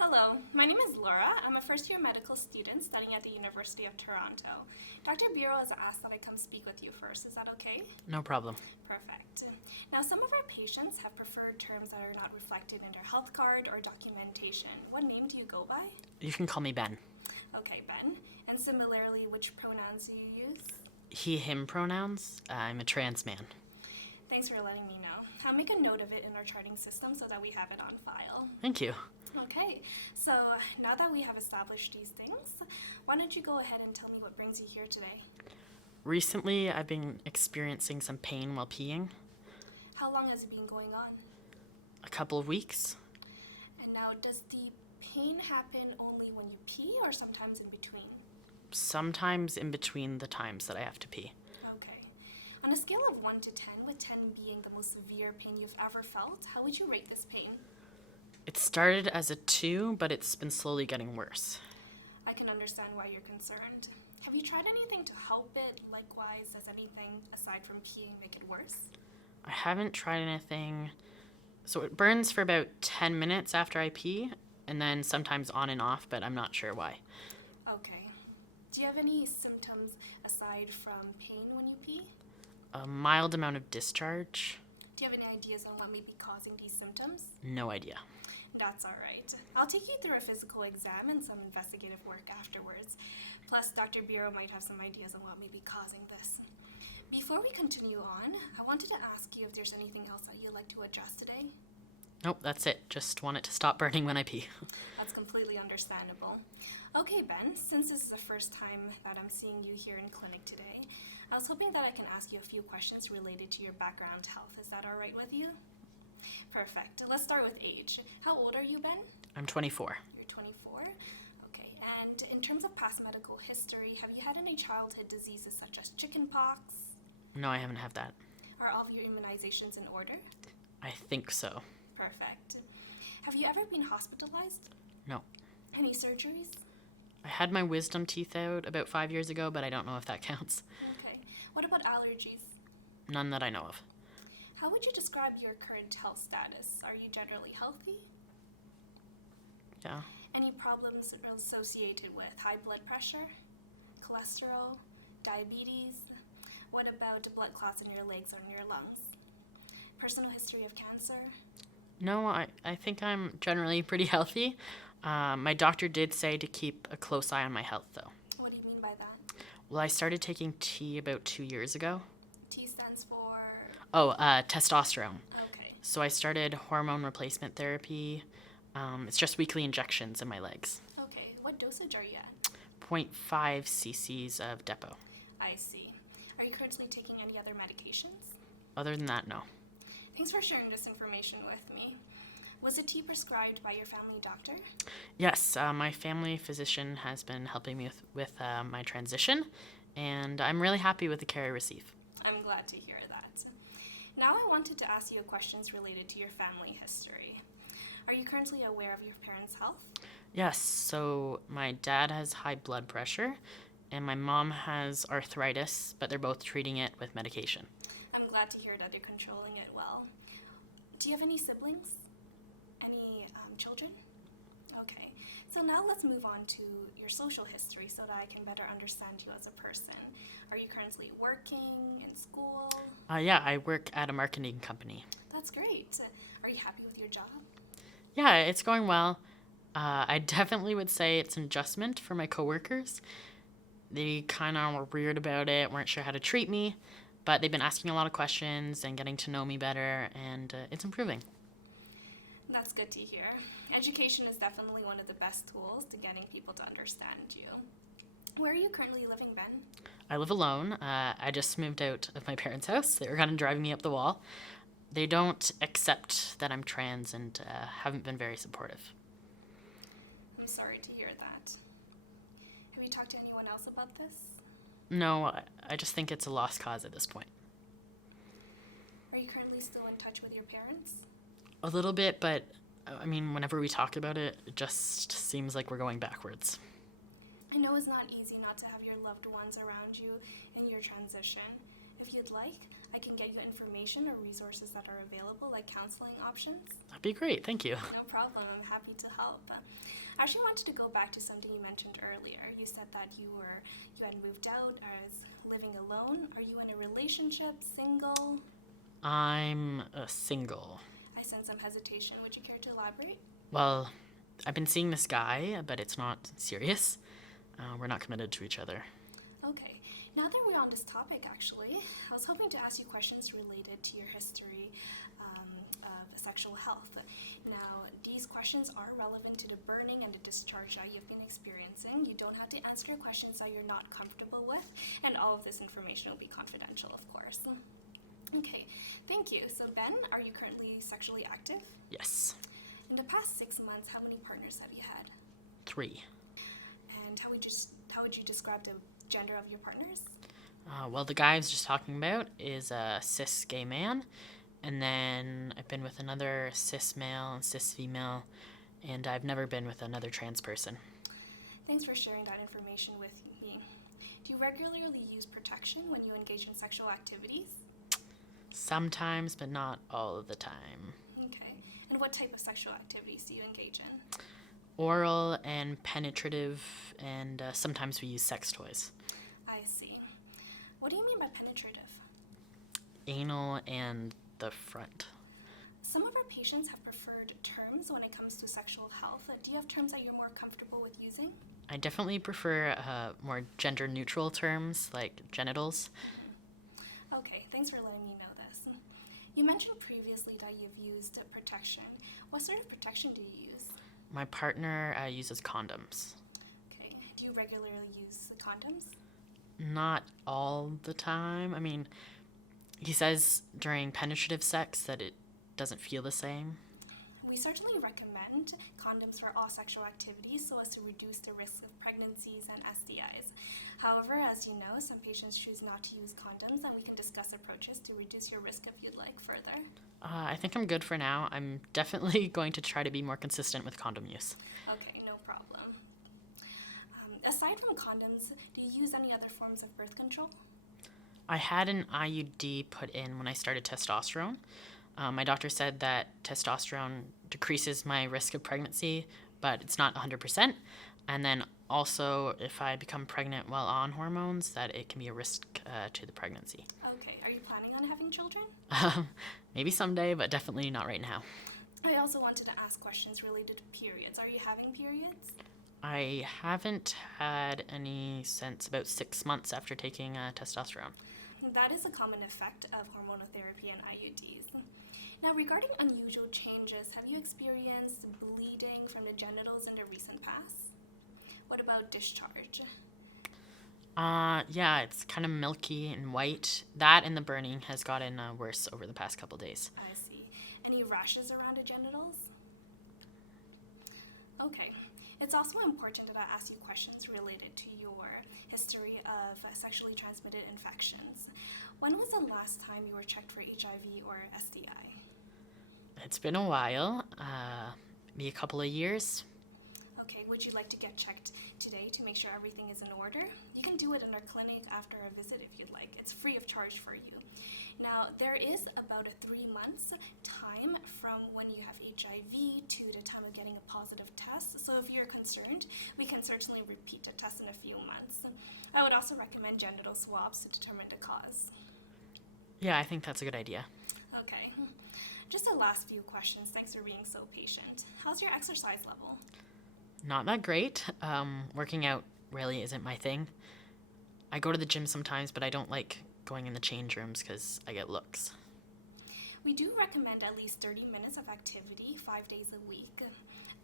Hello, my name is Laura. I'm a first-year medical student studying at the University of Toronto. Dr. Bureau has asked that I come speak with you first. Is that okay? No problem. Perfect. Now, some of our patients have preferred terms that are not reflected in their health card or documentation. What name do you go by? You can call me Ben. Okay, Ben. And similarly, which pronouns do you use? He, him pronouns. I'm a trans man. Thanks for letting me know. I'll make a note of it in our charting system so that we have it on file. Thank you. Okay, so now that we have established these things, why don't you go ahead and tell me what brings you here today? Recently, I've been experiencing some pain while peeing. How long has it been going on? A couple of weeks. And now, does the pain happen only when you pee or sometimes in between? Sometimes in between the times that I have to pee. Okay. On a scale of 1 to 10, with 10 being the most severe pain you've ever felt, how would you rate this pain? It started as a 2, but it's been slowly getting worse. I can understand why you're concerned. Have you tried anything to help it? Likewise, does anything aside from peeing make it worse? I haven't tried anything. So it burns for about 10 minutes after I pee, and then sometimes on and off, but I'm not sure why. Okay. Do you have any symptoms aside from pain when you pee? A mild amount of discharge. Do you have any ideas on what may be causing these symptoms? No idea. That's all right. I'll take you through a physical exam and some investigative work afterwards. Plus, Dr. Bureau might have some ideas on what may be causing this. Before we continue on, I wanted to ask you if there's anything else that you'd like to address today. Nope, that's it. Just want it to stop burning when I pee. That's completely understandable. Okay, Ben, since this is the first time that I'm seeing you here in clinic today, I was hoping that I can ask you a few questions related to your background health. Is that all right with you? Perfect. Let's start with age. How old are you, Ben? I'm 24. You're 24? Okay. And in terms of past medical history, have you had any childhood diseases such as chickenpox? No, I haven't had that. Are all of your immunizations in order? I think so. Perfect. Have you ever been hospitalized? No. Any surgeries? I had my wisdom teeth out about 5 years ago, but I don't know if that counts. Okay. What about allergies? None that I know of. How would you describe your current health status? Are you generally healthy? Yeah. Any problems associated with high blood pressure, cholesterol, diabetes? What about blood clots in your legs or in your lungs? Personal history of cancer? No, I think I'm generally pretty healthy. My doctor did say to keep a close eye on my health, though. What do you mean by that? Well, I started taking tea about 2 years ago. T stands for? Testosterone. Okay. So I started hormone replacement therapy. It's just weekly injections in my legs. Okay. What dosage are you at? 0.5 cc's of Depo. I see. Are you currently taking any other medications? Other than that, no. Thanks for sharing this information with me. Was the tea prescribed by your family doctor? Yes, my family physician has been helping me with my transition, and I'm really happy with the care I receive. I'm glad to hear that. Now I wanted to ask you questions related to your family history. Are you currently aware of your parents' health? Yes, so my dad has high blood pressure, and my mom has arthritis, but they're both treating it with medication. I'm glad to hear that they're controlling it well. Do you have any siblings? Any children? Okay, so now let's move on to your social history so that I can better understand you as a person. Are you currently working, in school? Yeah, I work at a marketing company. That's great. Are you happy with your job? Yeah, it's going well. I definitely would say it's an adjustment for my coworkers. They kind of were weird about it, weren't sure how to treat me, but they've been asking a lot of questions and getting to know me better, and it's improving. That's good to hear. Education is definitely one of the best tools to getting people to understand you. Where are you currently living, Ben? I live alone. I just moved out of my parents' house. They were kind of driving me up the wall. They don't accept that I'm trans and haven't been very supportive. I'm sorry to hear that. Have you talked to anyone else about this? No, I just think it's a lost cause at this point. Are you currently still in touch with your parents? A little bit, but I mean, whenever we talk about it, it just seems like we're going backwards. I know it's not easy not to have your loved ones around you in your transition. If you'd like, I can get you information or resources that are available, like counseling options. That'd be great. Thank you. No problem. I'm happy to help. I actually wanted to go back to something you mentioned earlier. You said that you had moved out as living alone. Are you in a relationship, single? I'm single. I sense some hesitation. Would you care to elaborate? Well, I've been seeing this guy, but it's not serious. We're not committed to each other. Okay. Now that we're on this topic, actually, I was hoping to ask you questions related to your history of sexual health. Now, these questions are relevant to the burning and the discharge that you've been experiencing. You don't have to answer questions that you're not comfortable with, and all of this information will be confidential, of course. Okay, thank you. So, Ben, are you currently sexually active? Yes. In the past 6 months, how many partners have you had? 3. And how would you describe the gender of your partners? Well, the guy I was just talking about is a cis gay man, and then I've been with another cis male and cis female, and I've never been with another trans person. Thanks for sharing that information with me. Do you regularly use protection when you engage in sexual activities? Sometimes, but not all of the time. Okay. And what type of sexual activities do you engage in? Oral and penetrative, and sometimes we use sex toys. I see. What do you mean by penetrative? Anal and the front. Some of our patients have preferred terms when it comes to sexual health. Do you have terms that you're more comfortable with using? I definitely prefer more gender-neutral terms, like genitals. Okay, thanks for letting me know this. You mentioned previously that you've used protection. What sort of protection do you use? My partner uses condoms. Okay. Do you regularly use the condoms? Not all the time. I mean, he says during penetrative sex that it doesn't feel the same. We certainly recommend condoms for all sexual activities so as to reduce the risk of pregnancies and STIs. However, as you know, some patients choose not to use condoms, and we can discuss approaches to reduce your risk if you'd like further. I think I'm good for now. I'm definitely going to try to be more consistent with condom use. Okay, no problem. Aside from condoms, do you use any other forms of birth control? I had an IUD put in when I started testosterone. My doctor said that testosterone decreases my risk of pregnancy, but it's not 100%. And then also, if I become pregnant while on hormones, that it can be a risk to the pregnancy. Okay, are you planning on having children? Maybe someday, but definitely not right now. I also wanted to ask questions related to periods. Are you having periods? I haven't had any since about 6 months after taking testosterone. That is a common effect of hormonal therapy and IUDs. Now, regarding unusual changes, have you experienced bleeding from the genitals in the recent past? What about discharge? Yeah, it's kind of milky and white. That and the burning has gotten worse over the past couple days. I see. Any rashes around the genitals? Okay. It's also important that I ask you questions related to your history of sexually transmitted infections. When was the last time you were checked for HIV or STI? It's been a while, maybe a couple of years. Okay, would you like to get checked today to make sure everything is in order? You can do it in our clinic after a visit if you'd like. It's free of charge for you. Now, there is about a 3 months time from when you have HIV to the time of getting a positive test. So if you're concerned, we can certainly repeat the test in a few months. I would also recommend genital swabs to determine the cause. Yeah, I think that's a good idea. Okay. Just the last few questions. Thanks for being so patient. How's your exercise level? Not that great. Working out really isn't my thing. I go to the gym sometimes, but I don't like going in the change rooms because I get looks. We do recommend at least 30 minutes of activity 5 days a week.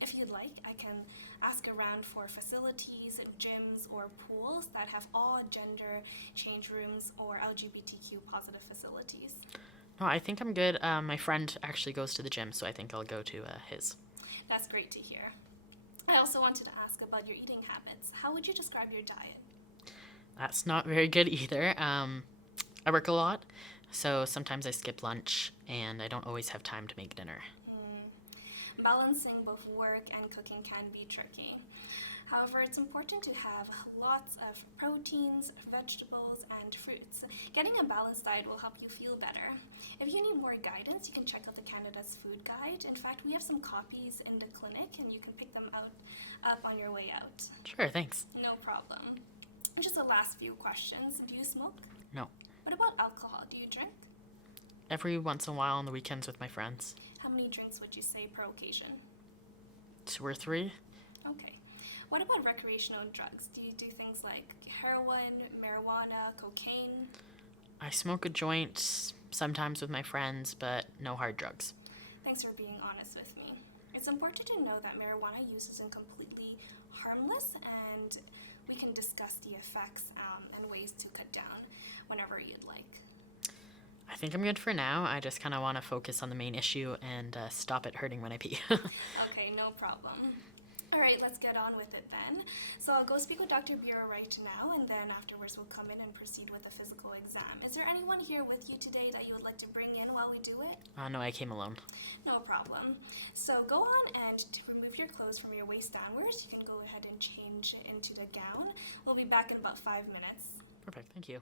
If you'd like, I can ask around for facilities, gyms, or pools that have all gender change rooms or LGBTQ positive facilities. No, I think I'm good. My friend actually goes to the gym, so I think I'll go to his. That's great to hear. I also wanted to ask about your eating habits. How would you describe your diet? That's not very good either. I work a lot, so sometimes I skip lunch, and I don't always have time to make dinner. Balancing both work and cooking can be tricky. However, it's important to have lots of proteins, vegetables, and fruits. Getting a balanced diet will help you feel better. If you need more guidance, you can check out the Canada's Food Guide. In fact, we have some copies in the clinic and you can pick them up on your way out. Sure, thanks. No problem. Just the last few questions. Do you smoke? No. What about alcohol? Do you drink? Every once in a while on the weekends with my friends. How many drinks would you say per occasion? 2 or 3. Okay. What about recreational drugs? Do you do things like heroin, marijuana, cocaine? I smoke a joint sometimes with my friends, but no hard drugs. Thanks for being honest with me. It's important to know that marijuana use isn't completely harmless, and we can discuss the effects and ways to cut down whenever you'd like. I think I'm good for now. I just kind of want to focus on the main issue and stop it hurting when I pee. Okay, no problem. All right, let's get on with it then. So I'll go speak with Dr. Bureau right now, and then afterwards we'll come in and proceed with the physical exam. Is there anyone here with you today that you would like to bring in while we do it? No, I came alone. No problem. So go on and to remove your clothes from your waist downwards. You can go ahead and change into the gown. We'll be back in about 5 minutes. Perfect, thank you.